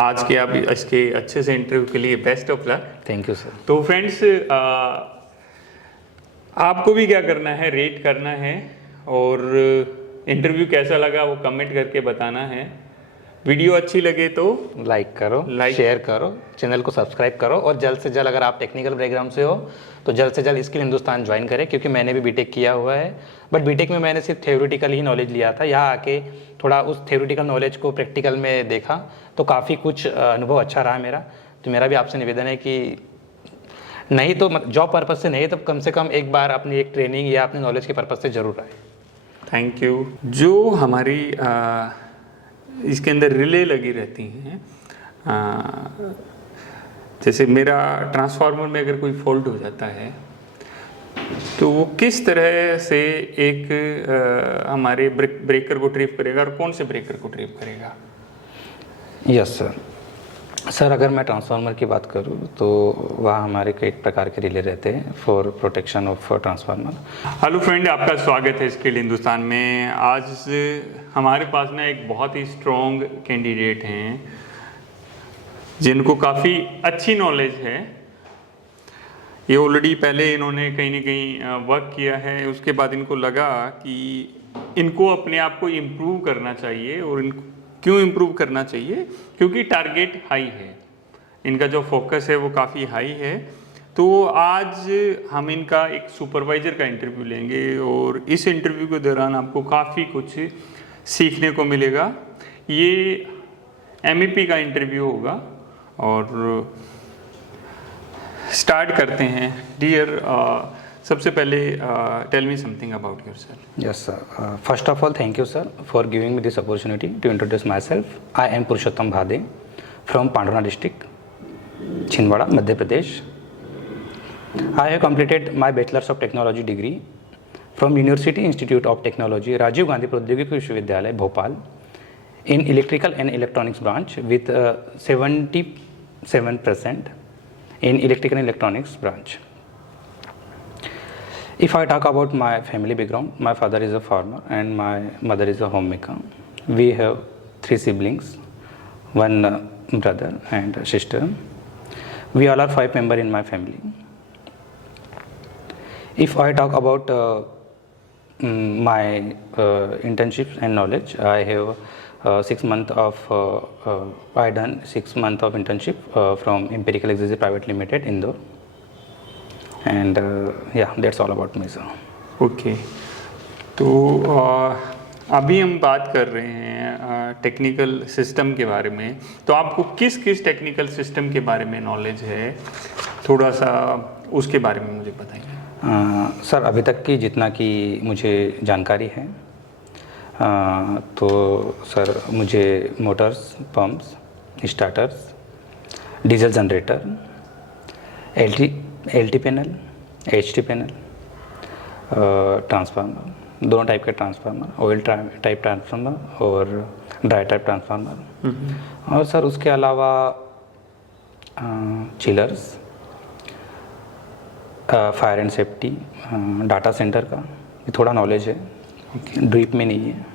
आज के आप इसके अच्छे से इंटरव्यू के लिए best of luck. Thank you sir. तो फ्रेंड्स, आपको भी क्या करना है, रेट करना है और इंटरव्यू कैसा लगा वो कमेंट करके बताना है। वीडियो अच्छी लगे तो लाइक करो, शेयर करो, चैनल को सब्सक्राइब करो और जल्द से जल्द अगर आप टेक्निकल बैकग्राउंड से हो तो जल्द से जल्द स्किल हिंदुस्तान ज्वाइन करें, क्योंकि मैंने भी बीटेक किया हुआ है। बट बीटेक में मैंने सिर्फ थ्योरेटिकल ही नॉलेज लिया था। यहाँ आके थोड़ा उस थ्योरेटिकल नॉलेज को प्रैक्टिकल में देखा तो काफ़ी कुछ अनुभव अच्छा रहा मेरा। तो मेरा भी आपसे निवेदन है कि नहीं तो जॉब पर्पज़ से नहीं तो कम से कम एक बार अपनी एक ट्रेनिंग या अपने नॉलेज के पर्पज़ से ज़रूर आए। Thank you. जो हमारी इसके अंदर रिले लगी रहती हैं, जैसे मेरा ट्रांसफार्मर में अगर कोई फॉल्ट हो जाता है तो वो किस तरह से एक हमारे ब्रेकर को ट्रिप करेगा और कौन से ब्रेकर को ट्रिप करेगा? यस सर, अगर मैं ट्रांसफार्मर की बात करूँ तो वहाँ हमारे कई प्रकार के रिले रहते हैं for protection of transformer. Hello friend, आपका स्वागत है स्किल हिंदुस्तान में। आज हमारे पास में एक बहुत ही स्ट्रॉन्ग कैंडिडेट हैं जिनको काफ़ी अच्छी नॉलेज है। ये ऑलरेडी पहले इन्होंने कहीं ना कहीं वर्क किया है, उसके बाद इनको लगा कि इनको अपने आप को इम्प्रूव करना चाहिए। और इनको क्यों इम्प्रूव करना चाहिए? क्योंकि टारगेट हाई है, इनका जो फोकस है वो काफ़ी हाई है। तो आज हम इनका एक सुपरवाइज़र का इंटरव्यू लेंगे और इस इंटरव्यू के दौरान आपको काफ़ी कुछ सीखने को मिलेगा। ये MEP का इंटरव्यू होगा और स्टार्ट करते हैं। डियर, सबसे पहले tell me something about yourself. Yes sir, first of all thank you sir for giving me this opportunity to introduce myself. I am Purushottam Bhade from Pandhurna district, Chhindwara, Madhya Pradesh. I have completed my Bachelor's of Technology degree from University Institute of Technology, Rajiv Gandhi प्रौद्योगिकी विश्वविद्यालय, Bhopal, in Electrical and Electronics branch with 77% in Electrical and Electronics branch. If I talk about my family background, my father is a farmer and my mother is a homemaker. We have 3 siblings, 1 brother and a sister. We all are 5 members in my family. If I talk about my internships and knowledge, I have 6 months of I done 6 months of internship from Empirical Exercise Private Limited, Indore, and yeah, that's all about me, sir. Okay, तो अभी हम बात कर रहे हैं technical system के बारे में। तो आपको किस किस टेक्निकल सिस्टम के बारे में नॉलेज है, थोड़ा सा उसके बारे में मुझे बताइए। सर, अभी तक की जितना कि मुझे जानकारी है तो सर मुझे Motors, pumps, starters, diesel generator, LT panel, HT panel, transformer, दोनों टाइप के ट्रांसफार्मर, ऑयल टाइप ट्रांसफार्मर और ड्राई टाइप ट्रांसफार्मर, और सर उसके अलावा chillers, fire and safety, data centre का ये थोड़ा नॉलेज है, ड्रीप में नहीं है,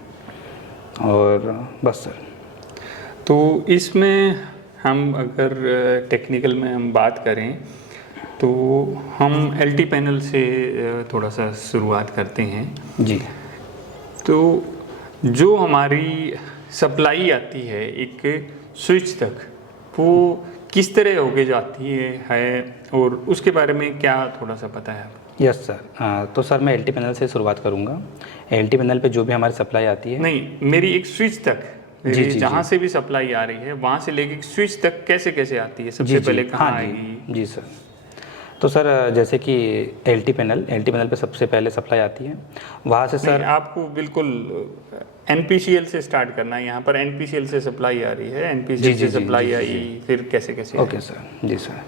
और बस सर। तो इसमें हम अगर टेक्निकल में हम बात करें तो हम LT पैनल से थोड़ा सा शुरुआत करते हैं जी। तो जो हमारी सप्लाई आती है एक स्विच तक, वो किस तरह होके जाती है और उसके बारे में क्या थोड़ा सा पता है? यस सर, तो सर मैं LT पैनल से शुरुआत करूंगा। LT पैनल पे जो भी हमारी सप्लाई आती है, नहीं, मेरी एक स्विच तक, जी, जहाँ से भी सप्लाई आ रही है वहाँ से लेके स्विच तक कैसे कैसे आती है, सबसे पहले कहाँ आएगी? जी सर, तो सर जैसे कि LT पैनल पे सबसे पहले सप्लाई आती है, वहाँ से सर आपको बिल्कुल NPCL से स्टार्ट करना है। यहाँ पर NPCL से सप्लाई आ रही है, NPCL से सप्लाई आई, फिर कैसे कैसे? ओके सर, जी सर।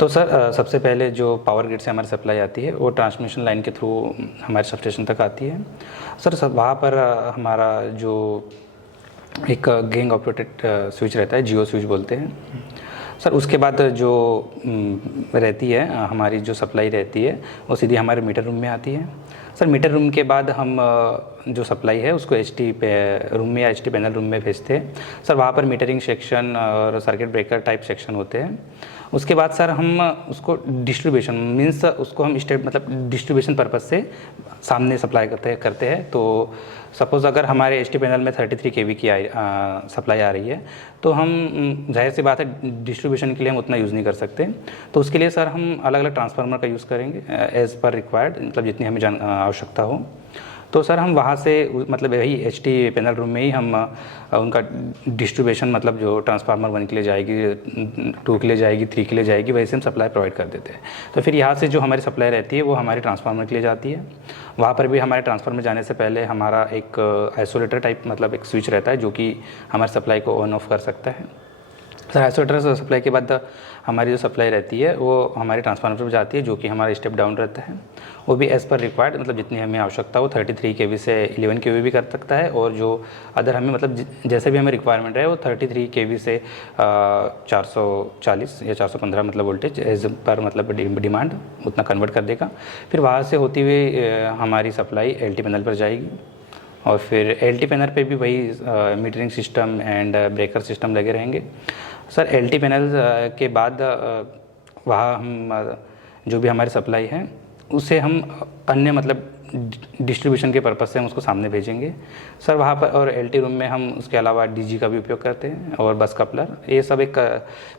तो सर सबसे पहले जो पावर ग्रिड से हमारी सप्लाई आती है वो ट्रांसमिशन लाइन के थ्रू हमारे सब स्टेशन तक आती है। सर वहाँ पर हमारा जो एक गैंग ऑपरेटेड स्विच रहता है, जियो स्विच बोलते हैं सर। उसके बाद जो रहती है हमारी जो सप्लाई रहती है वो सीधी हमारे मीटर रूम में आती है। सर मीटर रूम के बाद हम जो सप्लाई है उसको एचटी पे रूम में या एचटी पैनल रूम में भेजते हैं सर। वहाँ पर मीटरिंग सेक्शन और सर्किट ब्रेकर टाइप सेक्शन होते हैं। उसके बाद सर हम उसको डिस्ट्रीब्यूशन मीन्स उसको हम स्टेप मतलब डिस्ट्रीब्यूशन पर्पज़ से सामने सप्लाई करते हैं। तो सपोज़ अगर हमारे एचटी पैनल में 33 kV की सप्लाई आ रही है तो हम जाहिर सी बात है डिस्ट्रीब्यूशन के लिए हम उतना यूज़ नहीं कर सकते। तो उसके लिए सर हम अलग अलग ट्रांसफार्मर का यूज़ करेंगे एज़ पर रिक्वायर्ड, मतलब जितनी हमें आवश्यकता हो। तो सर हम वहाँ से मतलब वही एचटी पैनल रूम में ही हम उनका डिस्ट्रीब्यूशन मतलब जो ट्रांसफार्मर 1 के लिए जाएगी, 2 के लिए जाएगी, 3 के लिए जाएगी, वैसे हम सप्लाई प्रोवाइड कर देते हैं। तो फिर यहाँ से जो हमारी सप्लाई रहती है वो हमारे ट्रांसफार्मर के लिए जाती है। वहाँ पर भी हमारे ट्रांसफार्मर जाने से पहले हमारा एक आइसोलेटर टाइप मतलब एक स्विच रहता है जो कि हमारी सप्लाई को ऑन ऑफ कर सकता है। सर आइसोलेटर सप्लाई के बाद हमारी जो सप्लाई रहती है वो हमारे ट्रांसफार्मर पर जाती है जो कि हमारा स्टेप डाउन रहता है। वो भी एज़ पर रिक्वायर्ड मतलब जितनी हमें आवश्यकता हो 33 kV से 11 kV भी कर सकता है, और जो अदर हमें मतलब जैसे भी हमें रिक्वायरमेंट है वो 33 kV से 440 या 415 मतलब वोल्टेज एज पर मतलब डिमांड उतना कन्वर्ट कर देगा। फिर वहाँ से होती हुई हमारी सप्लाई एलटी पैनल पर जाएगी, और फिर एलटी पैनल पे भी वही metering system and breaker system लगे रहेंगे। सर एलटी पैनल के बाद वहाँ हम जो भी हमारी सप्लाई है उसे हम अन्य मतलब डिस्ट्रीब्यूशन के पर्पज़ से हम उसको सामने भेजेंगे सर वहाँ पर। और एलटी रूम में हम उसके अलावा डीजी का भी उपयोग करते हैं और बस कपलर, ये सब एक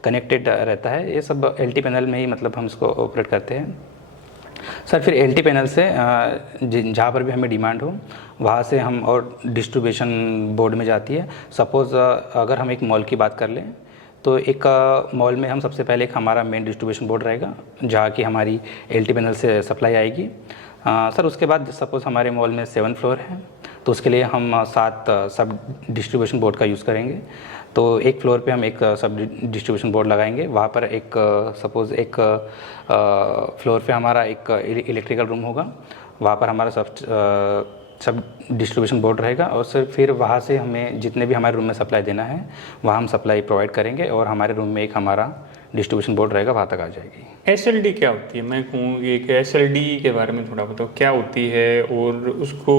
कनेक्टेड रहता है। ये सब एलटी पैनल में ही मतलब हम इसको ऑपरेट करते हैं सर। फिर एलटी पैनल से जहाँ पर भी हमें डिमांड हो वहाँ से हम और डिस्ट्रीब्यूशन बोर्ड में जाती है। सपोज़ अगर हम एक मॉल की बात कर लें तो एक मॉल में हम सबसे पहले एक हमारा मेन डिस्ट्रीब्यूशन बोर्ड रहेगा जहाँ की हमारी एलटी पैनल से सप्लाई आएगी सर। उसके बाद सपोज़ हमारे मॉल में 7 फ्लोर है तो उसके लिए हम 7 सब डिस्ट्रीब्यूशन बोर्ड का यूज़ करेंगे। तो एक फ्लोर पे हम एक सब डिस्ट्रीब्यूशन बोर्ड लगाएंगे। वहाँ पर एक सपोज़ एक फ्लोर पे हमारा एक इलेक्ट्रिकल रूम होगा, वहाँ पर हमारा सब डिस्ट्रीब्यूशन बोर्ड रहेगा। और फिर वहाँ से हमें जितने भी हमारे रूम में सप्लाई देना है वहाँ हम सप्लाई प्रोवाइड करेंगे, और हमारे रूम में एक हमारा डिस्ट्रीब्यूशन बोर्ड रहेगा, वहाँ तक आ जाएगी। एसएलडी क्या होती है? मैं कहूँगी कि एसएलडी के बारे में थोड़ा बताओ, क्या होती है और उसको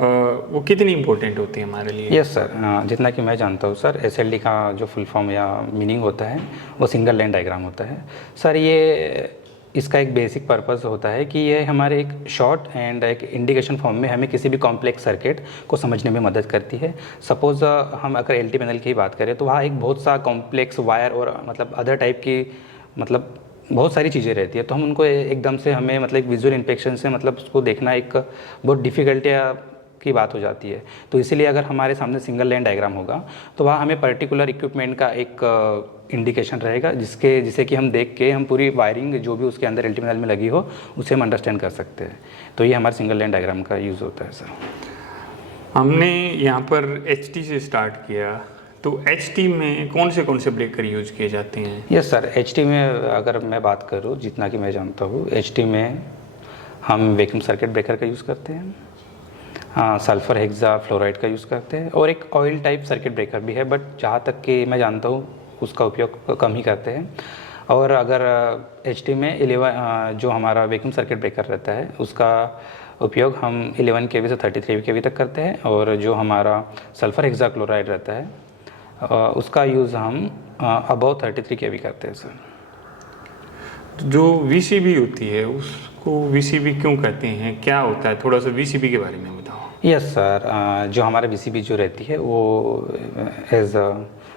वो कितनी इम्पोर्टेंट होती है हमारे लिए? यस सर, जितना कि मैं जानता हूँ सर एसएलडी का जो फुल फॉर्म या मीनिंग होता है वो सिंगल लाइन डायग्राम होता है सर। ये इसका एक बेसिक पर्पस होता है कि ये हमारे एक शॉर्ट एंड एक इंडिकेशन फॉर्म में हमें किसी भी कॉम्प्लेक्स सर्किट को समझने में मदद करती है। सपोज़ हम अगर एलटी पैनल की बात करें तो वहाँ एक बहुत सा कॉम्प्लेक्स वायर और मतलब अदर टाइप की मतलब बहुत सारी चीज़ें रहती है। तो हम उनको एकदम से हमें मतलब एक विजुअल इंस्पेक्शन से मतलब उसको देखना एक बहुत डिफ़िकल्टियाँ की बात हो जाती है। तो इसीलिए अगर हमारे सामने सिंगल लाइन डायग्राम होगा तो वहाँ हमें पर्टिकुलर इक्विपमेंट का एक इंडिकेशन रहेगा जिसे कि हम देख के हम पूरी वायरिंग जो भी उसके अंदर एलटी पैनल में लगी हो उसे हम अंडरस्टैंड कर सकते हैं। तो ये हमारे सिंगल लाइन डायग्राम का यूज़ होता है सर। हमने यहाँ पर एचटी से स्टार्ट किया, तो एचटी में कौन से ब्रेकर यूज किए जाते हैं? यस सर, एचटी में अगर मैं बात करूँ जितना कि मैं जानता हूँ एचटी में हम वैक्यूम सर्किट ब्रेकर का यूज़ करते हैं, सल्फर हेक्सा फ्लोराइड का यूज़ करते हैं, और एक ऑयल टाइप सर्किट ब्रेकर भी है, बट जहाँ तक कि मैं जानता हूँ उसका उपयोग कम ही करते हैं। और अगर एचटी में 11 जो हमारा वैक्यूम सर्किट ब्रेकर रहता है उसका उपयोग हम 11 kV से 33 kV तक करते हैं, और जो हमारा सल्फर हेक्सा क्लोराइड रहता है उसका यूज़ हम अबव 33 kV करते हैं सर। जो वीसीबी होती है उसको वीसीबी क्यों कहते हैं, क्या होता है? थोड़ा सा वीसीबी के बारे में बताओ। यस सर, जो हमारा वीसीबी जो रहती है वो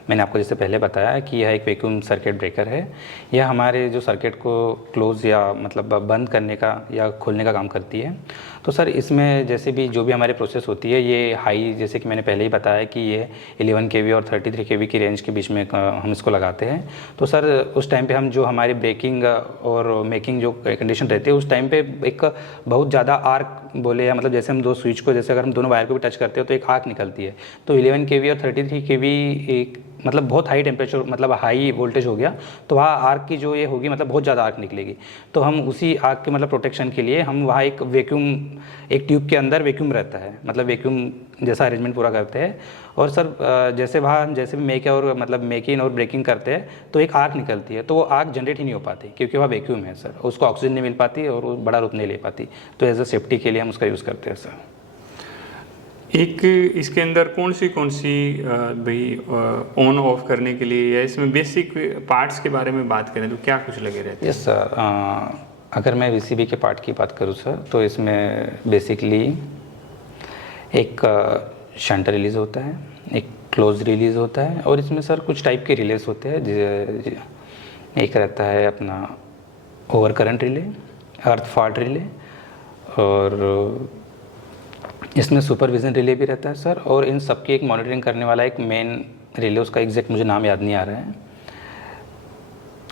मैंने आपको जैसे पहले बताया कि यह एक वैक्यूम सर्किट ब्रेकर है। यह हमारे जो सर्किट को क्लोज या मतलब बंद करने का या खोलने का काम करती है। तो सर इसमें जैसे भी जो भी हमारी प्रोसेस होती है ये हाई, जैसे कि मैंने पहले ही बताया कि ये 11 kV और 33 kV की रेंज के बीच में हम इसको लगाते हैं। तो सर उस टाइम पे हम जो हमारी ब्रेकिंग और मेकिंग जो कंडीशन रहती है उस टाइम पे एक बहुत ज़्यादा आर्क बोले या मतलब जैसे हम दो स्विच को जैसे अगर हम दोनों वायर को भी टच करते हो तो एक आर्क निकलती है। तो 11 kV और 33 kV एक मतलब बहुत हाई टेम्परेचर मतलब हाई वोल्टेज हो गया तो वहाँ आर्क की जो ये होगी मतलब बहुत ज़्यादा आर्क निकलेगी। तो हम उसी आर्क के मतलब प्रोटेक्शन के लिए हम वहाँ एक वैक्यूम एक ट्यूब के अंदर वैक्यूम रहता है, मतलब वैक्यूम जैसा अरेंजमेंट पूरा करते हैं। और सर जैसे वहाँ जैसे भी मेक और मतलब मेक इन और ब्रेकिंग करते हैं तो एक आग निकलती है, तो वो आग जनरेट ही नहीं हो पाती क्योंकि वहाँ वैक्यूम है सर, उसको ऑक्सीजन नहीं मिल पाती और वो बड़ा रूप नहीं ले पाती। तो एज अ सेफ्टी के लिए हम उसका यूज़ करते हैं सर। एक इसके अंदर कौन सी भाई ऑन ऑफ करने के लिए, या इसमें बेसिक पार्ट्स के बारे में बात करें तो क्या कुछ लगे रहते हैं? यस सर, अगर मैं वीसीबी के पार्ट की बात करूँ सर, तो इसमें बेसिकली एक शंट रिलीज़ होता है, एक क्लोज रिलीज़ होता है, और इसमें सर कुछ टाइप के रिलेस होते हैं। एक रहता है अपना ओवर करंट रिले, अर्थ फॉल्ट रिले, और इसमें सुपरविजन रिले भी रहता है सर। और इन सब की एक मॉनिटरिंग करने वाला एक मेन रिले, उसका एग्जैक्ट मुझे नाम याद नहीं आ रहा है।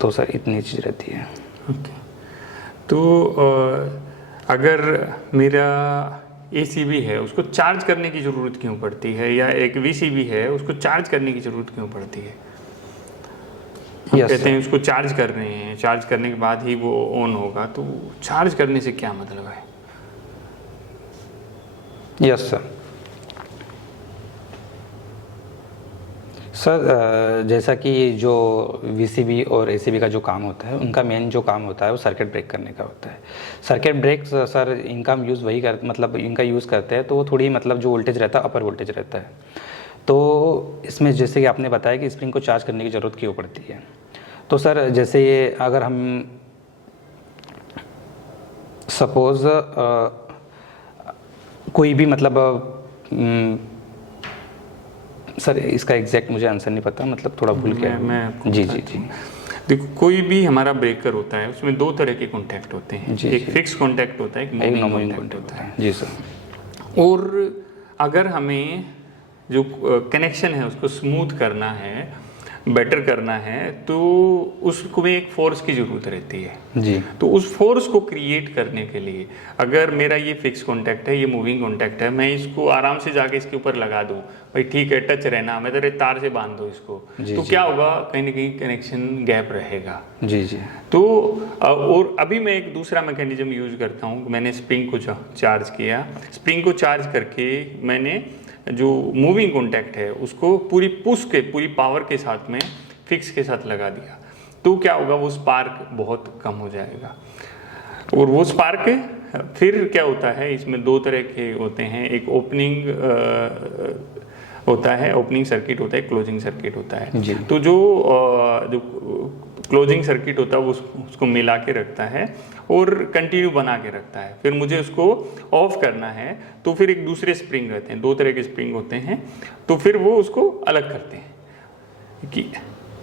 तो सर इतनी चीज़ रहती है। ओके। तो अगर मेरा एसीबी है उसको चार्ज करने की ज़रूरत क्यों पड़ती है, या एक वीसीबी है उसको चार्ज करने की ज़रूरत क्यों पड़ती है? हम कहते हैं उसको चार्ज कर रहे हैं, चार्ज करने के बाद ही वो ऑन होगा, तो चार्ज करने से क्या मतलब है? Yes sir. सर जैसा कि जो वीसीबी और एसीबी का जो काम होता है, उनका मेन जो काम होता है वो सर्किट ब्रेक करने का होता है। सर्किट ब्रेक सर इनका हम यूज़ वही कर मतलब इनका यूज़ करते हैं, तो वो थोड़ी मतलब जो वोल्टेज रहता है अपर वोल्टेज रहता है। तो इसमें जैसे कि आपने बताया कि स्प्रिंग को चार्ज करने की ज़रूरत क्यों पड़ती है, तो सर जैसे ये अगर हम सपोज़ कोई भी मतलब सर इसका एग्जैक्ट मुझे आंसर नहीं पता, मतलब थोड़ा भूल गया मैं। जी जी जी। देखो, कोई भी हमारा ब्रेकर होता है उसमें दो तरह के कॉन्टैक्ट होते हैं, एक फिक्स कॉन्टैक्ट होता है, एक मूविंग कॉन्टैक्ट होता है। जी सर। और अगर हमें जो कनेक्शन है उसको स्मूथ करना है, बेटर करना है, तो उसको में एक फोर्स की ज़रूरत रहती है जी। तो उस फोर्स को क्रिएट करने के लिए, अगर मेरा ये फिक्स कॉन्टैक्ट है, ये मूविंग कॉन्टैक्ट है, मैं इसको आराम से जाके इसके ऊपर लगा दूं, भाई ठीक है टच रहना, मैं तेरे तार से बांध दो इसको, तो क्या होगा, कहीं ना कहीं कनेक्शन गैप रहेगा। जी जी। तो और अभी मैं एक दूसरा मैकेनिज्म यूज करता हूँ। मैंने स्प्रिंग को चार्ज किया, स्प्रिंग को चार्ज करके मैंने जो मूविंग कॉन्टैक्ट है उसको पूरी पुश के, पूरी पावर के साथ में फिक्स के साथ लगा दिया, तो क्या होगा, वो स्पार्क बहुत कम हो जाएगा। और वो स्पार्क फिर क्या होता है, इसमें दो तरह के होते हैं, एक ओपनिंग होता है, ओपनिंग सर्किट होता है, क्लोजिंग सर्किट होता है। तो जो क्लोजिंग सर्किट होता है वो उसको मिला के रखता है और कंटिन्यू बना के रखता है। फिर मुझे उसको ऑफ करना है, तो फिर एक दूसरे स्प्रिंग रहते हैं, दो तरह के स्प्रिंग होते हैं, तो फिर वो उसको अलग करते हैं कि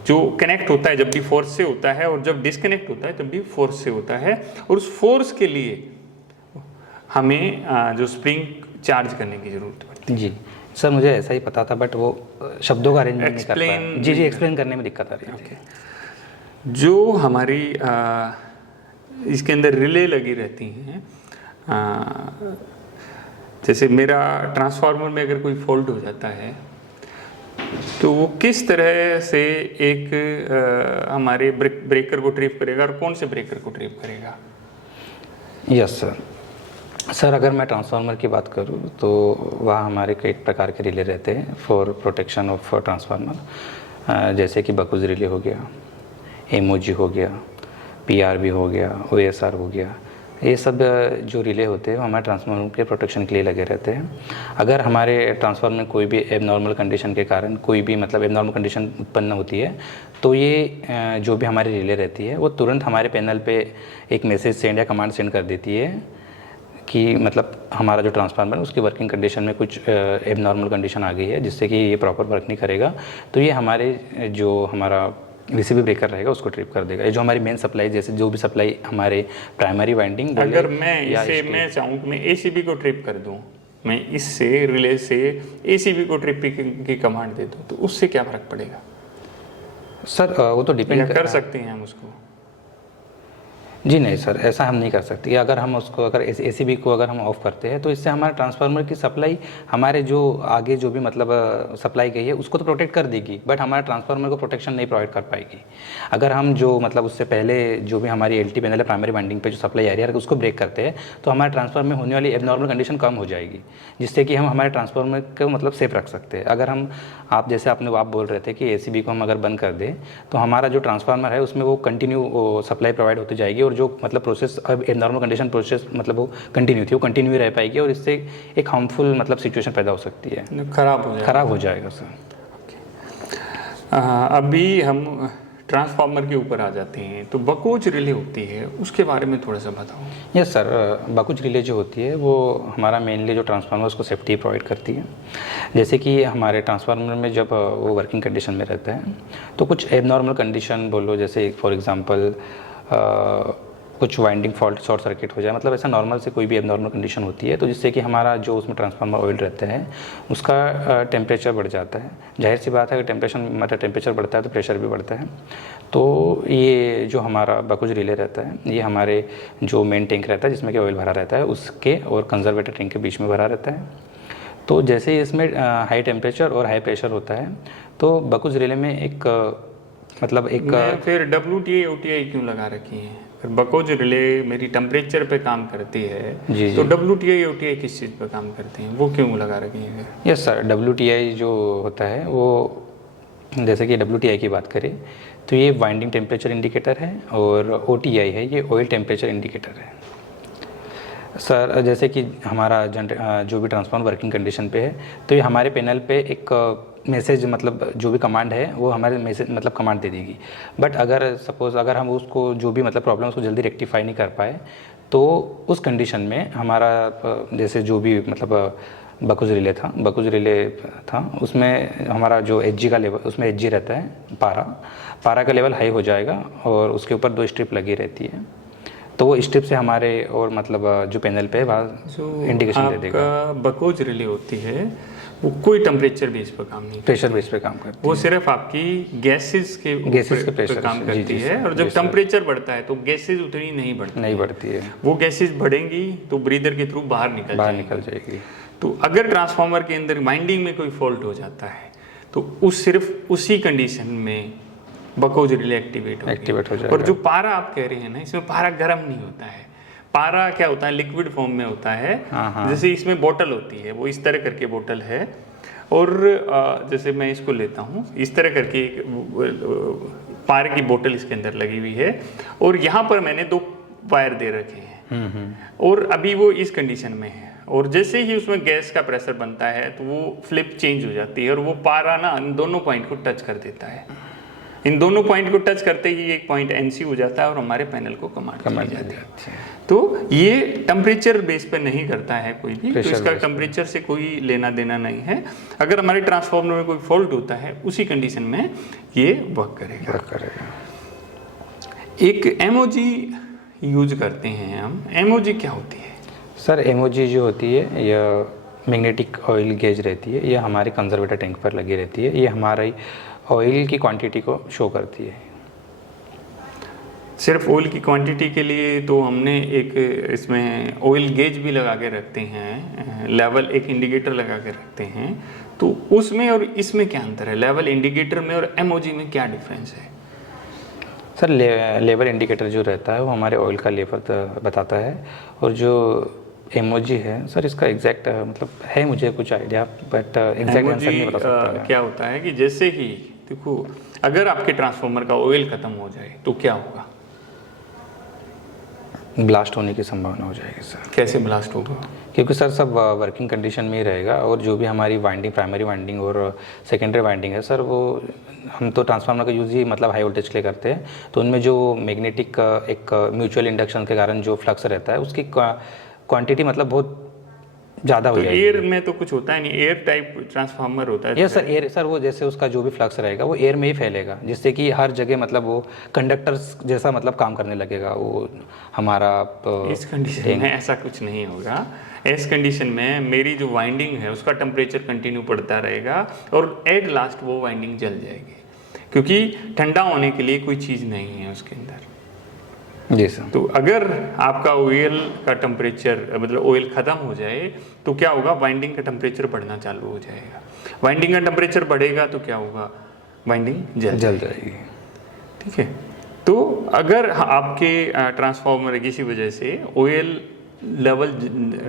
जो कनेक्ट होता है जब भी फोर्स से होता है, और जब डिस्कनेक्ट होता है तब भी फोर्स से होता है। और उस फोर्स के लिए हमें जो स्प्रिंग चार्ज करने की जरूरत पड़ती है। जी सर, मुझे ऐसा ही पता था, बट वो शब्दों का अरेंजमेंट नहीं कर पाया। जी जी, एक्सप्लेन करने में दिक्कत आ रही है। जो हमारी इसके अंदर रिले लगी रहती हैं, जैसे मेरा ट्रांसफार्मर में अगर कोई फॉल्ट हो जाता है तो वो किस तरह से एक हमारे ब्रेकर को ट्रिप करेगा, और कौन से ब्रेकर को ट्रिप करेगा? यस सर, अगर मैं ट्रांसफार्मर की बात करूँ तो वह हमारे कई प्रकार के रिले रहते हैं फॉर प्रोटेक्शन ऑफ ट्रांसफार्मर, जैसे कि बकुज रिले हो गया, एमओजी हो गया, पीआरबी हो गया, ओएसआर हो गया। ये सब जो रिले होते हैं वो हमारे ट्रांसफार्मर के प्रोटेक्शन के लिए लगे रहते हैं। अगर हमारे ट्रांसफार्मर में कोई भी एबनॉर्मल कंडीशन के कारण कोई भी मतलब एबनॉर्मल कंडीशन उत्पन्न होती है, तो ये जो भी हमारी रिले रहती है वो तुरंत हमारे पैनल पे एक मैसेज सेंड या कमांड सेंड कर देती है कि मतलब हमारा जो ट्रांसफार्मर है उसकी वर्किंग कंडीशन में कुछ एबनॉर्मल कंडीशन आ गई है, जिससे कि ये प्रॉपर वर्क नहीं करेगा। तो ये हमारे जो हमारा वीसीबी ब्रेकर रहेगा उसको ट्रिप कर देगा। ये जो हमारी मेन सप्लाई, जैसे जो भी सप्लाई हमारे प्राइमरी वाइंडिंग, अगर मैं चाहूँ कि मैं एसीबी को ट्रिप कर दूँ, मैं इससे रिले से एसीबी को ट्रिप की कमांड दे दूँ, तो उससे क्या फर्क पड़ेगा? सर वो तो डिपेंड कर सकते हैं हम उसको। जी नहीं सर, ऐसा हम नहीं कर सकते। अगर हम उसको अगर एसीबी को अगर हम ऑफ करते हैं तो इससे हमारे ट्रांसफार्मर की सप्लाई हमारे जो आगे जो भी मतलब सप्लाई गई है उसको तो प्रोटेक्ट कर देगी, बट हमारे ट्रांसफार्मर को प्रोटेक्शन नहीं प्रोवाइड कर पाएगी। अगर हम जो मतलब उससे पहले जो भी हमारी एलटी पैनल है प्राइमरी वाइंडिंग पे जो सप्लाई आ रही है अगर उसको ब्रेक करते हैं तो हमारे ट्रांसफार्मर में होने वाली एबनॉर्मल कंडीशन कम हो जाएगी, जिससे कि हम हमारे ट्रांसफार्मर को मतलब सेफ रख सकते हैं। अगर हम आप जैसे आप बोल रहे थे कि एसीबी को हम अगर बंद कर दें तो हमारा जो ट्रांसफार्मर है उसमें वो कंटिन्यू सप्लाई प्रोवाइड होती जाएगी और जो मतलब प्रोसेस अब नॉर्मल कंडीशन प्रोसेस मतलब वो कंटिन्यू थी वो कंटिन्यू ही रह पाएगी और इससे एक हार्मफुल मतलब सिचुएशन पैदा हो सकती है, खराब हो जाएगा सर। अभी हम ट्रांसफार्मर के ऊपर आ जाते हैं, तो बकोच रिले होती है उसके बारे में थोड़ा सा बताओ। यस सर, बकोच रिले जो होती है वो हमारा मेनली जो ट्रांसफार्मर उसको सेफ्टी प्रोवाइड करती है। जैसे कि हमारे ट्रांसफार्मर में जब वो वर्किंग कंडीशन में रहता है तो कुछ एबनॉर्मल कंडीशन बोलो, जैसे फॉर एग्जांपल कुछ वाइंडिंग फॉल्ट शॉर्ट सर्किट हो जाए, मतलब ऐसा नॉर्मल से कोई भी एबनॉर्मल कंडीशन होती है तो जिससे कि हमारा जो उसमें ट्रांसफार्मर ऑयल रहता है उसका टेम्परेचर बढ़ जाता है। जाहिर सी बात है कि टेम्परेचर बढ़ता है तो प्रेशर भी बढ़ता है। तो ये जो हमारा बकोच रिले रहता है ये हमारे जो मेन टैंक रहता है जिसमें कि ऑयल भरा रहता है उसके और कंजर्वेटर टैंक के बीच में भरा रहता है। तो जैसे ही इसमें हाई टेम्परेचर और हाई प्रेशर होता है तो बकोच रिले में एक मतलब एक फिर WTI OTI क्यों लगा रखी है? फिर बकोच रिले मेरी टेम्परेचर पे काम करती है जी तो WTI OTI किस चीज़ पे काम करते हैं, वो क्यों लगा रखी है? यस सर, WTI जो होता है वो जैसे कि WTI की बात करें तो ये वाइंडिंग टेम्परेचर इंडिकेटर है और OTI है ये ऑयल टेम्परेचर इंडिकेटर है। सर जैसे कि हमारा जो भी ट्रांसफार्मर वर्किंग कंडीशन पे है तो ये हमारे पैनल पे एक मैसेज मतलब जो भी कमांड है वो हमारे मैसेज मतलब कमांड दे देगी। बट अगर सपोज़ अगर हम उसको जो भी मतलब प्रॉब्लम उसको जल्दी रेक्टिफाई नहीं कर पाए तो उस कंडीशन में हमारा जैसे जो भी मतलब बकोच रिले था उसमें हमारा जो HG का लेवल उसमें HG रहता है पारा का लेवल हाई हो जाएगा और उसके ऊपर 2 स्ट्रिप लगी रहती है तो वो स्ट्रिप से हमारे और मतलब जो पैनल पे वहाँ इंडिकेशन दे देगा। बकोच रिले होती है वो कोई टेम्परेचर बेस पर काम नहीं, प्रेशर बेस पे काम करती है। वो सिर्फ आपकी गैसेस के प्रेशर काम करती है और जब टेम्परेचर बढ़ता है तो गैसेस उतनी नहीं बढ़ती है। वो गैसेस बढ़ेंगी तो ब्रीदर के थ्रू बाहर निकल जाएगी। तो अगर ट्रांसफार्मर के अंदर वाइंडिंग में कोई फॉल्ट हो जाता है तो सिर्फ उसी कंडीशन में बकोच रिले एक्टिवेट हो जाएगा। और जो पारा आप कह रहे हैं ना, इसमें पारा गर्म नहीं होता है। पारा क्या होता है, लिक्विड फॉर्म में होता है। जैसे इसमें बोतल होती है, वो इस तरह करके बोतल है और जैसे मैं इसको लेता हूँ इस तरह करके पारे की बोतल इसके अंदर लगी हुई है और यहाँ पर मैंने 2 वायर दे रखे हैं और अभी वो इस कंडीशन में है और जैसे ही उसमें गैस का प्रेशर बनता है तो वो फ्लिप चेंज हो जाती है और वो पारा ना इन दोनों पॉइंट को टच कर देता है। इन दोनों पॉइंट को टच करते ही एक पॉइंट NC हो जाता है और हमारे पैनल को कमांड दी जाती है। तो ये टेम्परेचर बेस पे नहीं करता है कोई भी, तो इसका टेम्परेचर से कोई लेना देना नहीं है। अगर हमारे ट्रांसफार्मर में कोई फॉल्ट होता है उसी कंडीशन में ये वर्क करेगा। एक MOG यूज करते हैं हम। MOG क्या होती है सर? MOG जो होती है यह मैग्नेटिक ऑयल गेज रहती है, यह हमारे कंजर्वेटर टैंक पर लगी रहती है। ये हमारी ऑयल की क्वांटिटी को शो करती है। सिर्फ ऑयल की क्वांटिटी के लिए तो हमने एक इसमें ऑयल गेज भी लगा के रखते हैं, लेवल एक इंडिकेटर लगा के रखते हैं। तो उसमें और इसमें क्या अंतर है? लेवल इंडिकेटर में और MOG में क्या डिफरेंस है सर? लेवल इंडिकेटर जो रहता है वो हमारे ऑयल का लेवल बताता है और जो MOG है सर इसका एग्जैक्ट मतलब है मुझे कुछ आइडिया, बट एग्जैक्ट आंसर नहीं बता सकता। क्या होता है कि जैसे ही देखो अगर आपके ट्रांसफार्मर का ऑयल खत्म हो जाए तो क्या होगा? ब्लास्ट होने की संभावना हो जाएगी सर। कैसे ब्लास्ट होगा? क्योंकि सर सब वर्किंग कंडीशन में ही रहेगा और जो भी हमारी वाइंडिंग प्राइमरी वाइंडिंग और सेकेंडरी वाइंडिंग है सर वो हम तो ट्रांसफार्मर का यूज़ ही मतलब हाई वोल्टेज के लिए करते हैं। तो उनमें जो मैग्नेटिक एक म्यूचुअल इंडक्शन के कारण जो फ्लक्स रहता है उसकी क्वांटिटी मतलब बहुत ज़्यादा हो जाएगी। एयर में तो कुछ होता है नहीं, एयर टाइप ट्रांसफार्मर होता है। यस सर, एयर सर वो जैसे उसका जो भी फ्लक्स रहेगा वो एयर में ही फैलेगा जिससे कि हर जगह मतलब वो कंडक्टर्स जैसा मतलब काम करने लगेगा वो हमारा। इस कंडीशन में ऐसा कुछ नहीं होगा। इस कंडीशन में मेरी जो वाइंडिंग है उसका टेम्परेचर कंटिन्यू बढ़ता रहेगा और एट लास्ट वो वाइंडिंग जल जाएगी क्योंकि ठंडा होने के लिए कोई चीज़ नहीं है उसके अंदर। जी सर। तो अगर आपका ऑयल का टेम्परेचर मतलब ऑयल ख़त्म हो जाए तो क्या होगा, वाइंडिंग का टेम्परेचर बढ़ना चालू हो जाएगा। वाइंडिंग का टेम्परेचर बढ़ेगा तो क्या होगा, वाइंडिंग जल जाएगी। ठीक है। तो अगर आपके ट्रांसफार्मर किसी वजह से ऑयल लेवल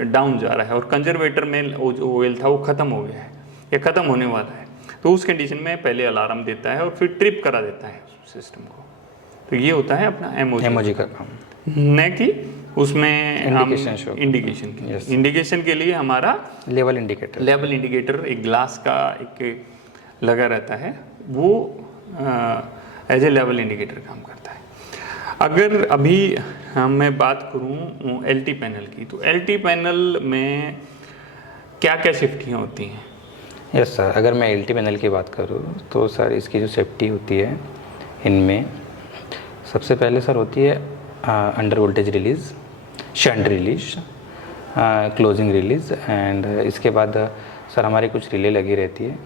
डाउन जा रहा है और कंजर्वेटर में जो ऑयल था वो ख़त्म हो गया है या ख़त्म होने वाला है, तो उस कंडीशन में पहले अलार्म देता है और फिर ट्रिप करा देता है सिस्टम को। तो ये होता है अपना एमओजी का काम, न कि उसमें इंडिकेशन इंडिकेशन के लिए हमारा लेवल इंडिकेटर एक ग्लास का एक लगा रहता है, वो एज ए लेवल इंडिकेटर काम करता है। अगर अभी मैं बात करूं एलटी पैनल की, तो एलटी पैनल में क्या क्या सेफ्टियाँ होती हैं? यस सर, अगर मैं एलटी पैनल की बात करूं तो सर इसकी जो सेफ्टी होती है इनमें सबसे पहले सर होती है under voltage release, shunt release, closing release, and इसके बाद सर हमारी कुछ रिले लगी रहती है।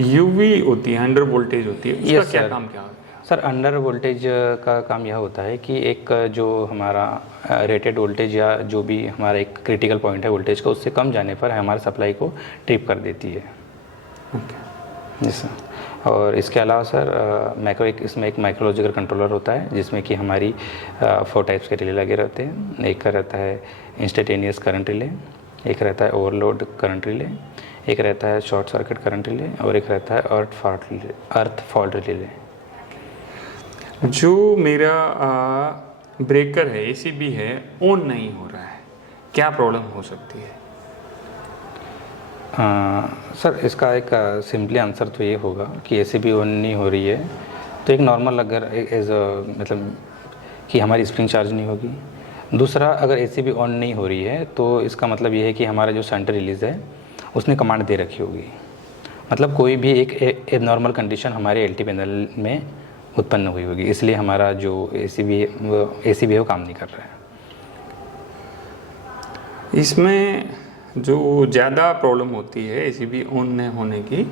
यूवी होती है, अंडर वोल्टेज होती है, उसका क्या काम क्या होता है? सर अंडर वोल्टेज का काम यह होता है कि एक जो हमारा रेटेड वोल्टेज या जो भी हमारा एक क्रिटिकल पॉइंट है वोल्टेज का, उससे कम जाने पर हमारे सप्लाई को ट्रिप कर देती है। जी सर। और इसके अलावा सर इसमें एक माइक्रोलॉजिकल कंट्रोलर होता है जिसमें कि हमारी 4 टाइप्स के रिले लगे रहते हैं। एक का रहता है इंस्टेंटेनियस करंट रिले, एक रहता है ओवरलोड करंट रिले, एक रहता है शॉर्ट सर्किट करंट रिले, और एक रहता है अर्थ फॉल्ट रिले। जो मेरा ब्रेकर है, एसीबी है, ऑन नहीं हो रहा है, क्या प्रॉब्लम हो सकती है? सर इसका एक सिंपली आंसर तो ये होगा कि एसीबी ऑन नहीं हो रही है तो एक नॉर्मल अगर एज मतलब कि हमारी स्प्रिंग चार्ज नहीं होगी। दूसरा, अगर एसीबी ऑन नहीं हो रही है तो इसका मतलब ये है कि हमारा जो सेंटर रिलीज़ है उसने कमांड दे रखी होगी। मतलब कोई भी एक नॉर्मल कंडीशन हमारे एलटी पैनल में उत्पन्न हुई होगी, इसलिए हमारा जो एसीबी है वो काम नहीं कर रहा है। इसमें जो ज़्यादा प्रॉब्लम होती है एसीबी ऑन न होने की,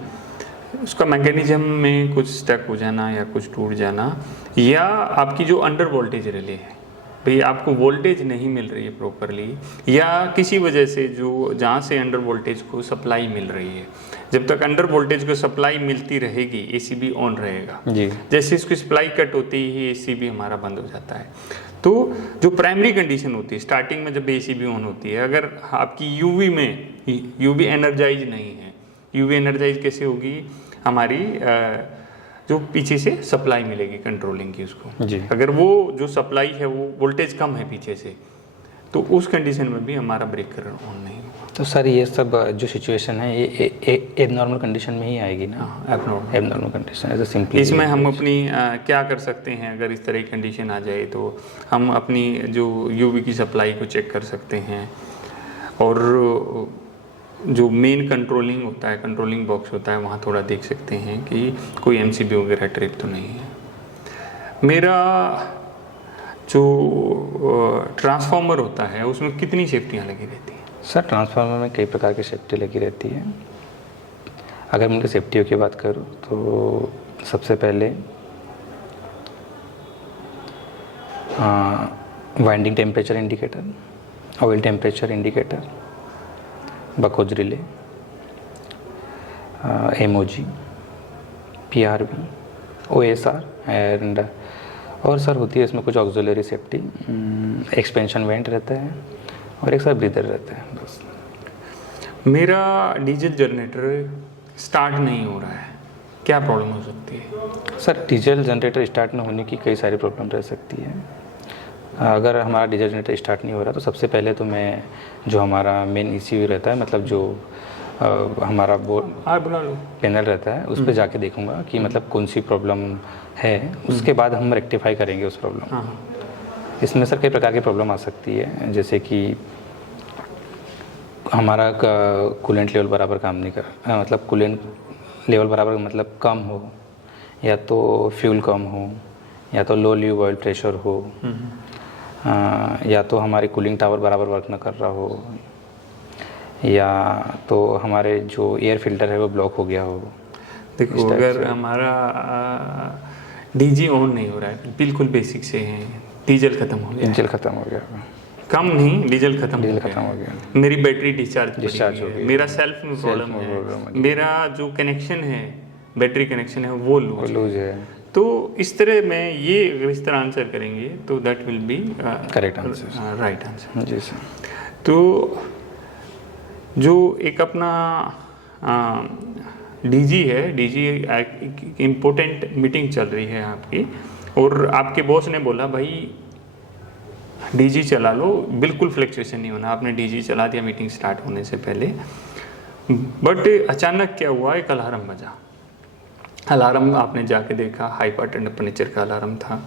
उसका मैकेनिज्म में कुछ स्टक हो जाना या कुछ टूट जाना, या आपकी जो अंडर वोल्टेज रिले है, भाई आपको वोल्टेज नहीं मिल रही है प्रॉपरली, या किसी वजह से जो जहाँ से अंडर वोल्टेज को सप्लाई मिल रही है, जब तक अंडर वोल्टेज को सप्लाई मिलती रहेगी एसीबी ऑन रहेगा जी। जैसे इसकी सप्लाई कट होती ही एसीबी हमारा बंद हो जाता है। तो जो प्राइमरी कंडीशन होती है स्टार्टिंग में जब एसीबी ऑन होती है, अगर आपकी यूवी एनर्जाइज नहीं है, यूवी एनर्जाइज कैसे होगी, हमारी जो पीछे से सप्लाई मिलेगी कंट्रोलिंग की उसको जी। अगर वो जो सप्लाई है वो वोल्टेज कम है पीछे से, तो उस कंडीशन में भी हमारा ब्रेकर ऑन नहीं होगा। तो सर ये सब जो सिचुएशन है ये एबनॉर्मल कंडीशन में ही आएगी ना? एबनॉर्मल कंडीशन ऐसा सिंपली। इसमें हम अपनी क्या कर सकते हैं, अगर इस तरह की कंडीशन आ जाए तो हम अपनी जो यूवी की सप्लाई को चेक कर सकते हैं, और जो मेन कंट्रोलिंग होता है, कंट्रोलिंग बॉक्स होता है, वहाँ थोड़ा देख सकते हैं कि कोई एमसीबी वगैरह ट्रिप तो नहीं है। मेरा जो ट्रांसफार्मर होता है उसमें कितनी सेफ्टियाँ लगी रहती हैं? सर ट्रांसफार्मर में कई प्रकार की सेफ्टी लगी रहती है। अगर मैं उनकी सेफ्टियों की बात करूँ तो सबसे पहले winding temperature indicator, oil temperature indicator, Buchholz relay, MOG, PRV, OSR, and और सर होती है इसमें कुछ ऑक्सिलरी सेफ्टी, एक्सपेंशन वेंट रहता है और एक सर ब्रीदर रहता है। बस। मेरा डीजल जनरेटर स्टार्ट नहीं हो रहा है, क्या प्रॉब्लम हो सकती है? सर डीजल जनरेटर स्टार्ट न होने की कई सारी प्रॉब्लम रह सकती है। अगर हमारा डीजल जनरेटर स्टार्ट नहीं हो रहा तो सबसे पहले तो मैं जो हमारा मेन ECU रहता है, मतलब जो हमारा बोर्ड पैनल रहता है, उस पर जाके देखूंगा कि मतलब कौन सी प्रॉब्लम है, उसके बाद हम रेक्टिफाई करेंगे उस प्रॉब्लम। इसमें सर कई प्रकार की प्रॉब्लम आ सकती है, जैसे कि हमारा कूलेंट लेवल बराबर काम नहीं कर, मतलब कूलेंट लेवल बराबर मतलब कम हो, या तो फ्यूल कम हो, या तो लो ल्यूब ऑयल प्रेशर हो, या तो हमारे कूलिंग टावर बराबर वर्क न कर रहा हो, या तो हमारे जो एयर फिल्टर है वो ब्लॉक हो गया हो। देखो अगर हमारा डीजी ऑन नहीं हो रहा है, बिल्कुल बेसिक से हैं, डीजल खत्म हो गया। डीजल खत्म हो गया, कम नहीं, डीजल खत्म डीजल हो खत्म गया। हो गया, मेरी बैटरी डिस्चार्ज डिस्चार्ज हो गई, मेरा सेल्फ में प्रॉब्लम में है, problem है। मेरा जो कनेक्शन है, बैटरी कनेक्शन है वो लूज है। लूज है। तो इस तरह में ये अगर इस तरह आंसर करेंगे तो that will be correct answer, right answer. जी सर। तो जो एक अपना डीजी है, डीजी इम्पोर्टेंट मीटिंग चल रही है आपकी, और आपके बॉस ने बोला भाई डीजी चला लो, बिल्कुल फ्लक्चुएशन नहीं होना। आपने डीजी चला दिया मीटिंग स्टार्ट होने से पहले, बट अचानक क्या हुआ, एक अलार्म बजा। अलार्म आपने जाके देखा, हाई पावर टेम्परेचर का अलार्म था।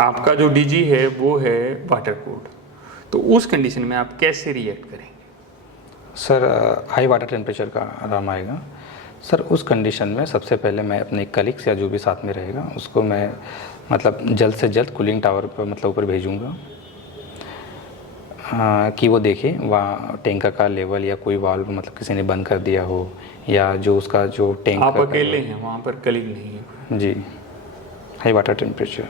आपका जो डीजी है वो है वाटर कूल्ड, तो उस कंडीशन में आप कैसे रिएक्ट करेंगे? सर हाई वाटर टेम्परेचर का अलार्म आएगा सर, उस कंडीशन में सबसे पहले मैं अपने कलीग्स या जो भी साथ में रहेगा उसको मैं मतलब जल्द से जल्द कूलिंग टावर पर मतलब ऊपर भेजूँगा कि वो देखे वहाँ टैंक का लेवल या कोई वाल्व मतलब किसी ने बंद कर दिया हो, या जो उसका जो टैंक आप अकेले हैं वहाँ पर, कलीग नहीं है? जी, हाई वाटर टेम्परेचर।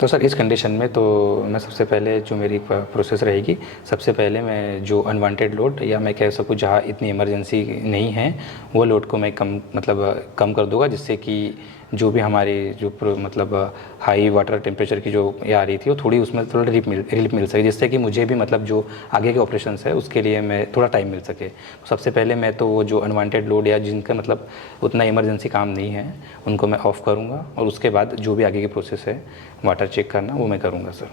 तो सर इस कंडीशन में तो मैं सबसे पहले जो मेरी प्रोसेस रहेगी, सबसे पहले मैं जो अनवांटेड लोड या मैं कह सकूँ जहाँ इतनी इमरजेंसी नहीं है वो लोड को मैं कम कर दूंगा, जिससे कि जो भी हमारी जो मतलब हाई वाटर टेम्परेचर की जो ये आ रही थी वो थोड़ी उसमें थोड़ा रिलीफ मिल सके, जिससे कि मुझे भी मतलब जो आगे के ऑपरेशंस है उसके लिए मैं थोड़ा टाइम मिल सके। तो सबसे पहले मैं तो वो जो अनवांटेड लोड या जिनका मतलब उतना इमरजेंसी काम नहीं है उनको मैं ऑफ़ करूँगा, और उसके बाद जो भी आगे की प्रोसेस है वाटर चेक करना वो मैं करूँगा सर।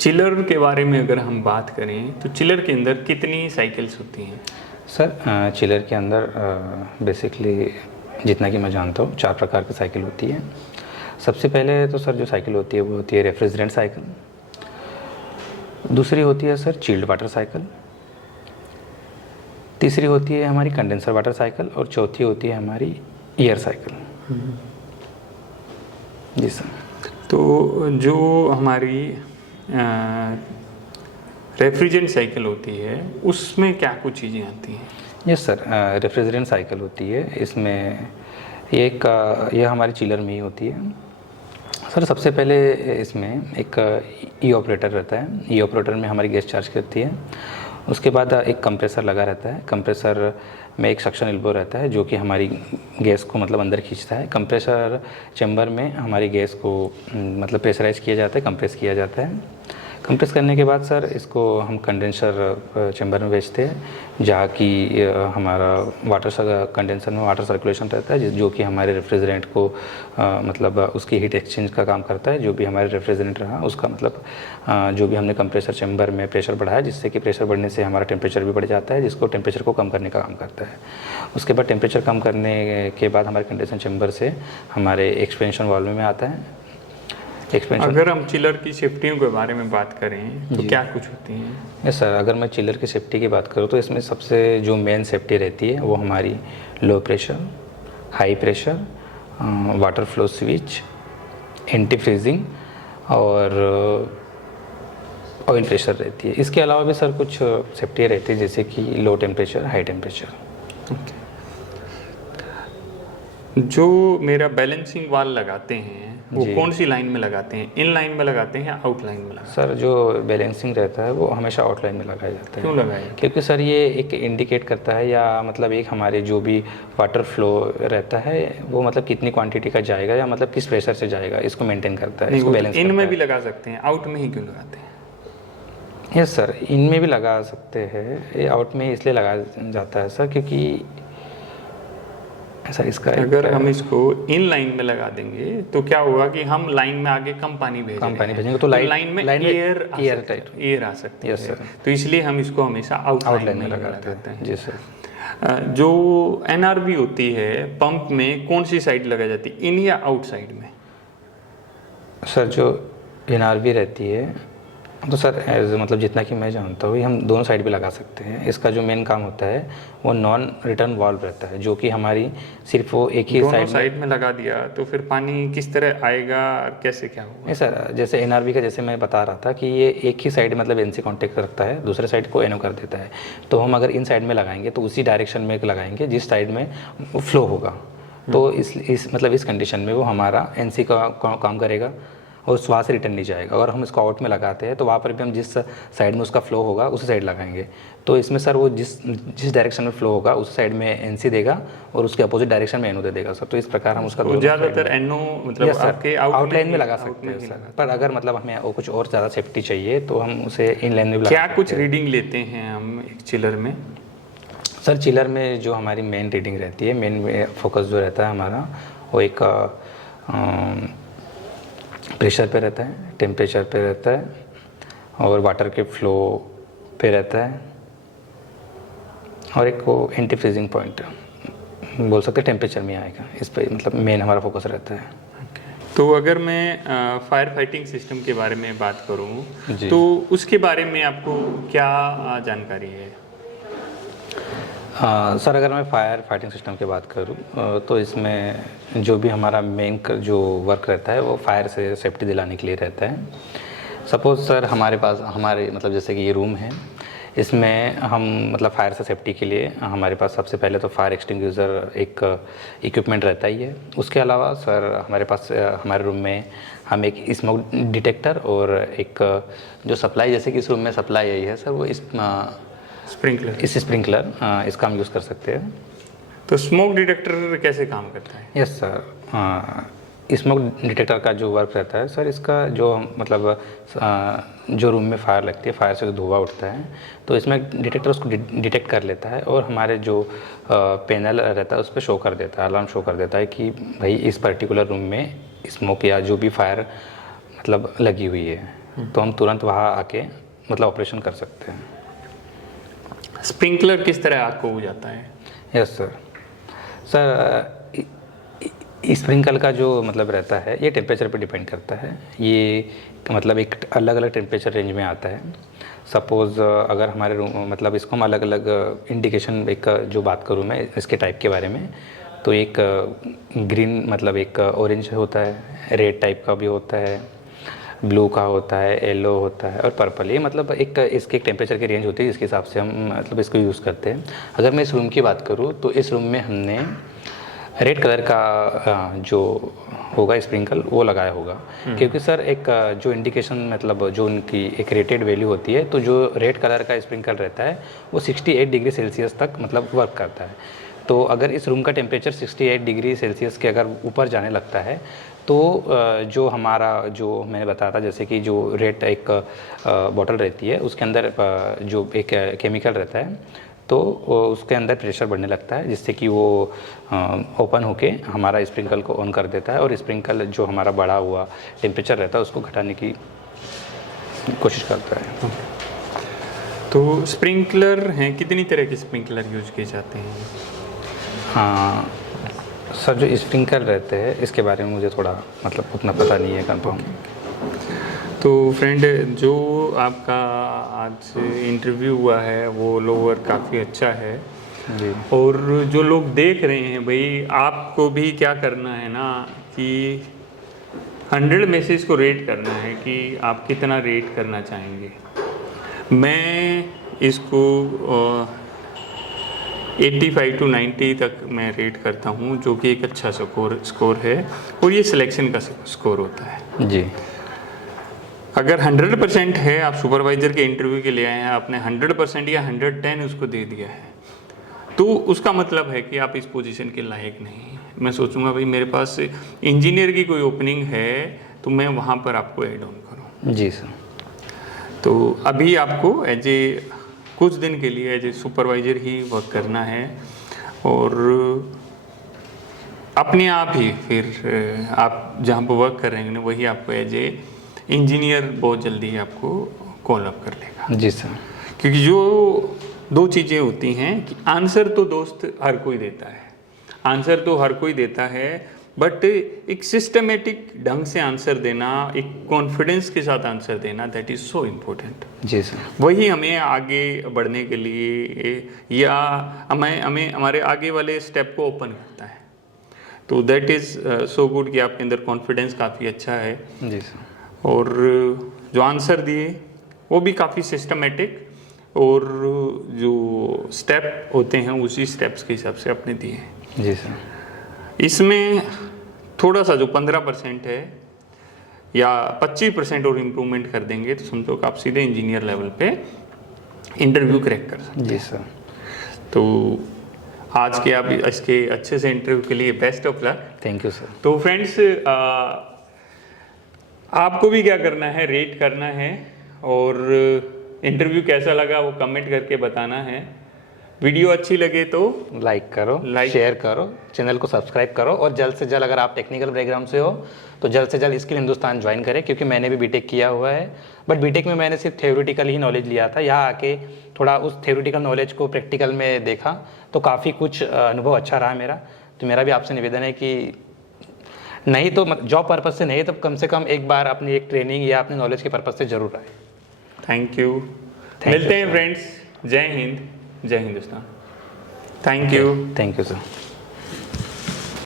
चिलर के बारे में अगर हम बात करें तो चिलर के अंदर कितनी साइकिल्स होती हैं? सर चिलर के अंदर बेसिकली जितना कि मैं जानता हूँ 4 प्रकार की साइकिल होती है। सबसे पहले तो सर जो साइकिल होती है वो होती है रेफ्रिजरेंट साइकिल, दूसरी होती है सर चिल्ड वाटर साइकिल, तीसरी होती है हमारी कंडेंसर वाटर साइकिल, और चौथी होती है हमारी एयर साइकिल। जी सर। तो जो हमारी रेफ्रिजरेंट साइकिल होती है उसमें क्या कुछ चीज़ें आती हैं? यस सर, रेफ्रिजरेंट साइकिल होती है, इसमें यह हमारी चिलर में ही होती है सर। सबसे पहले इसमें एक ई ऑपरेटर रहता है, ई ऑपरेटर में हमारी गैस चार्ज करती है। उसके बाद एक कंप्रेसर लगा रहता है, कंप्रेसर में एक सक्शन एल्बो रहता है जो कि हमारी गैस को मतलब अंदर खींचता है। कंप्रेसर चैम्बर में हमारी गैस को मतलब प्रेशराइज किया जाता है, कंप्रेस किया जाता है। कंप्रेस करने के बाद सर इसको हम कंडेंसर चैम्बर में भेजते हैं, जहाँ की हमारा कंडेंसर में वाटर सर्कुलेशन रहता है, जो कि हमारे रेफ्रिजरेंट को मतलब उसकी हीट एक्सचेंज का काम करता है। जो भी हमारे रेफ्रिजरेंट रहा उसका मतलब जो भी हमने कंप्रेसर चैम्बर में प्रेशर बढ़ाया, जिससे कि प्रेशर बढ़ने से हमारा टेम्परेचर भी बढ़ जाता है, जिसको टेम्परेचर को कम करने का काम करता है। उसके बाद टेम्परेचर कम करने के बाद हमारे कंडेंसर चैम्बर से हमारे एक्सपेंशन वाल्व में आता है। अगर हम चिलर की सेफ्टियों के बारे में बात करें तो क्या कुछ होती हैं? यस सर, अगर मैं चिलर की सेफ्टी की बात करूँ तो इसमें सबसे जो मेन सेफ्टी रहती है वो हमारी low pressure, high pressure, water flow switch, anti freezing और ऑयल प्रेशर रहती है। इसके अलावा भी सर कुछ सेफ्टी रहती है जैसे कि लो टेम्परेचर, हाई टेम्परेचर। जो मेरा बैलेंसिंग वाल लगाते हैं वो कौन सी लाइन में लगाते हैं? इन लाइन में लगाते हैं या आउट लाइन में लगाते हैं? सर जो बैलेंसिंग रहता है वो हमेशा आउट लाइन में लगाया जाता है। क्यों लगाया? क्योंकि सर ये एक इंडिकेट करता है, या मतलब एक हमारे जो भी वाटर फ्लो रहता है वो मतलब कितनी क्वांटिटी का जाएगा या मतलब किस प्रेशर से जाएगा, इसको मेंटेन करता है, इसको बैलेंस करता है। इनमें भी लगा सकते हैं, आउट में ही क्यों लगाते हैं? यस सर, इनमें भी लगा सकते हैं, ये आउट में इसलिए लगाया जाता है सर क्योंकि सर इसका अगर हम इसको इन लाइन में लगा देंगे तो क्या होगा कि हम लाइन में आगे कम पानी भेजेंगे तो लाइन में एयर आ सकती है। सर तो इसलिए हम इसको हमेशा आउट लाइन में लगाते हैं। जी सर। जो एनआरवी होती है पंप में कौन सी साइड लगाई जाती है, इन या आउट साइड में? सर जो एनआरवी रहती है तो सर मतलब जितना कि मैं जानता हूँ हम दोनों साइड भी लगा सकते हैं। इसका जो मेन काम होता है वो नॉन रिटर्न वाल्व रहता है, जो कि हमारी सिर्फ वो एक ही साइड में लगा दिया तो फिर पानी किस तरह आएगा, कैसे क्या होगा? नहीं सर, जैसे एनआरवी का जैसे मैं बता रहा था कि ये एक ही साइड मतलब एन से कॉन्टेक्ट रखता है, दूसरे साइड को एनओ कर देता है। तो हम अगर इन साइड में लगाएंगे तो उसी डायरेक्शन में लगाएंगे जिस साइड में फ्लो होगा। तो इस मतलब इस कंडीशन में वो हमारा एनसी का काम करेगा और वहाँ से रिटर्न नहीं जाएगा। अगर हम इसको आउट में लगाते हैं तो वहाँ पर भी हम जिस साइड में उसका फ्लो होगा उसी साइड लगाएंगे। तो इसमें सर वो जिस डायरेक्शन में फ्लो होगा उस साइड में एनसी देगा और उसके अपोजिट डायरेक्शन में एनओ दे देगा सर। तो इस प्रकार हम उसका ज़्यादातर एनओ मतलब आपके आउटलाइन में लगा सकते हैं सर, पर अगर मतलब हमें कुछ और ज़्यादा सेफ्टी चाहिए तो हम उसे इनलाइन में भी क्या कुछ रीडिंग लेते हैं हम एक चिलर में? सर चिलर में जो हमारी मेन रीडिंग रहती है, मेन फोकस जो रहता है हमारा वो एक प्रेशर पे रहता है, टेम्परेचर पे रहता है और वाटर के फ्लो पे रहता है और एक वो एंटी फ्रीजिंग पॉइंट बोल सकते हैं टेम्परेचर में आएगा। इस पे मतलब मेन हमारा फोकस रहता है। तो अगर मैं फायर फाइटिंग सिस्टम के बारे में बात करूं तो उसके बारे में आपको क्या जानकारी है? सर अगर मैं फायर फाइटिंग सिस्टम की बात करूं तो इसमें जो भी हमारा मेन जो वर्क रहता है वो फायर से सेफ्टी दिलाने के लिए रहता है। सपोज़ सर हमारे पास मतलब जैसे कि ये रूम है, इसमें हम मतलब फायर से सेफ्टी के लिए हमारे पास सबसे पहले तो फायर एक्सटिंग्विशर एक इक्विपमेंट रहता ही है। उसके अलावा सर हमारे पास हमारे रूम में हम एक स्मोक डिटेक्टर और एक जो सप्लाई, जैसे कि इस रूम में सप्लाई यही है सर, वो स्प्रिंकलर इसका हम यूज़ कर सकते हैं। तो स्मोक डिटेक्टर कैसे काम करता है? यस सर, स्मोक डिटेक्टर का जो वर्क रहता है सर, इसका जो मतलब जो रूम में फायर लगती है, फायर से जो धुआं उठता है तो इसमें डिटेक्टर उसको डिटेक्ट कर लेता है और हमारे जो पैनल रहता है उस पर शो कर देता है, अलार्म शो कर देता है कि भाई इस पर्टिकुलर रूम में स्मोक या जो भी फायर मतलब लगी हुई है। तो हम तुरंत वहाँ आके मतलब ऑपरेशन कर सकते हैं। स्प्रिंकलर किस तरह आग को बुझाता है? यस सर, स्प्रिंकल का जो मतलब रहता है ये टेम्परेचर पे डिपेंड करता है। ये मतलब एक अलग अलग टेम्परेचर रेंज में आता है। सपोज़ अगर हमारे रूम मतलब इसको हम अलग अलग इंडिकेशन, एक जो बात करूँ मैं इसके टाइप के बारे में, तो एक ग्रीन मतलब एक ऑरेंज होता है, रेड टाइप का भी होता है, ब्लू का होता है, येलो होता है और पर्पल। ये मतलब एक इसके एक टेम्परेचर की रेंज होती है जिसके हिसाब से हम मतलब इसको यूज़ करते हैं। अगर मैं इस रूम की बात करूँ तो इस रूम में हमने रेड कलर का जो होगा स्प्रिंकल वो लगाया होगा, क्योंकि सर एक जो इंडिकेशन मतलब जो उनकी एक रेटेड वैल्यू होती है, तो जो रेड कलर का स्प्रिंकल रहता है वो 68 डिग्री सेल्सियस तक मतलब वर्क करता है। तो अगर इस रूम का टेम्परेचर 68 डिग्री सेल्सियस के अगर ऊपर जाने लगता है तो जो हमारा जो मैंने बताया था, जैसे कि जो रेड एक बॉटल रहती है उसके अंदर जो एक केमिकल रहता है तो उसके अंदर प्रेशर बढ़ने लगता है, जिससे कि वो ओपन होके हमारा स्प्रिंकल को ऑन कर देता है और स्प्रिंकल जो हमारा बढ़ा हुआ टेम्परेचर रहता है उसको घटाने की कोशिश करता है। तो स्प्रिंकलर हैं, कितनी तरह के स्प्रिंकलर यूज किए जाते हैं? हाँ सर, जो स्प्रिंकलर रहते हैं इसके बारे में मुझे थोड़ा मतलब उतना पता नहीं है कंफर्म। तो फ्रेंड, जो आपका आज इंटरव्यू हुआ है वो लोअर काफ़ी अच्छा है जी। और जो लोग देख रहे हैं भाई, आपको भी क्या करना है ना कि 100 में से इसको रेट करना है कि आप कितना रेट करना चाहेंगे। मैं इसको 85 to 90 तक मैं रेट करता हूँ, जो कि एक अच्छा स्कोर है और ये सिलेक्शन का स्कोर होता है जी। अगर 100% है, आप सुपरवाइज़र के इंटरव्यू के लिए आए हैं, आपने 100% या 110 उसको दे दिया है, तो उसका मतलब है कि आप इस पोजीशन के लायक नहीं हैं। मैं सोचूंगा भाई मेरे पास इंजीनियर की कोई ओपनिंग है तो मैं वहाँ पर आपको ऐड ऑन करूँ। जी सर। तो अभी आपको एज ए कुछ दिन के लिए एज ए सुपरवाइज़र ही वर्क करना है और अपने आप ही फिर आप जहाँ पर वर्क कर रहे हैं वही आपको एज ए इंजीनियर बहुत जल्दी आपको कॉल अप कर लेगा। जी सर। क्योंकि जो दो चीज़ें होती हैं कि आंसर तो दोस्त हर कोई देता है, आंसर तो हर कोई देता है, बट एक सिस्टमेटिक ढंग से आंसर देना, एक कॉन्फिडेंस के साथ आंसर देना, दैट इज़ सो इम्पोर्टेंट। जी सर। वही हमें आगे बढ़ने के लिए या हमें हमारे आगे वाले स्टेप को ओपन करता है। तो दैट इज़ सो गुड कि आपके अंदर कॉन्फिडेंस काफ़ी अच्छा है। जी सर। और जो आंसर दिए वो भी काफ़ी सिस्टमेटिक और जो स्टेप होते हैं उसी स्टेप्स के हिसाब से आपने दिए। जी सर। इसमें थोड़ा सा जो 15% है या 25% और इम्प्रूवमेंट कर देंगे तो समझो कि आप सीधे इंजीनियर लेवल पे इंटरव्यू क्रैक कर सकते हैं। जी सर। तो आज के आप इसके अच्छे से इंटरव्यू के लिए best of luck. Thank you sir. तो फ्रेंड्स, आपको भी क्या करना है, रेट करना है और इंटरव्यू कैसा लगा वो कमेंट करके बताना है। वीडियो अच्छी लगे तो लाइक करो, लाइक शेयर करो, चैनल को सब्सक्राइब करो और जल्द से जल्द अगर आप टेक्निकल बैकग्राउंड से हो तो जल्द से जल्द स्किल हिंदुस्तान ज्वाइन करें, क्योंकि मैंने भी बीटेक किया हुआ है। बट बीटेक में मैंने सिर्फ थ्योरेटिकल ही नॉलेज लिया था। यहाँ आके थोड़ा उस थ्योरेटिकल नॉलेज को प्रैक्टिकल में देखा तो काफ़ी कुछ अनुभव अच्छा रहा मेरा। तो मेरा भी आपसे निवेदन है कि नहीं तो जॉब पर्पज़ से नहीं तो कम से कम एक बार अपनी एक ट्रेनिंग या अपने नॉलेज के पर्पज़ से ज़रूर आए। Thank you. मिलते हैं फ्रेंड्स। जय हिंद, जय Hindustan. Thank you. Thank you sir.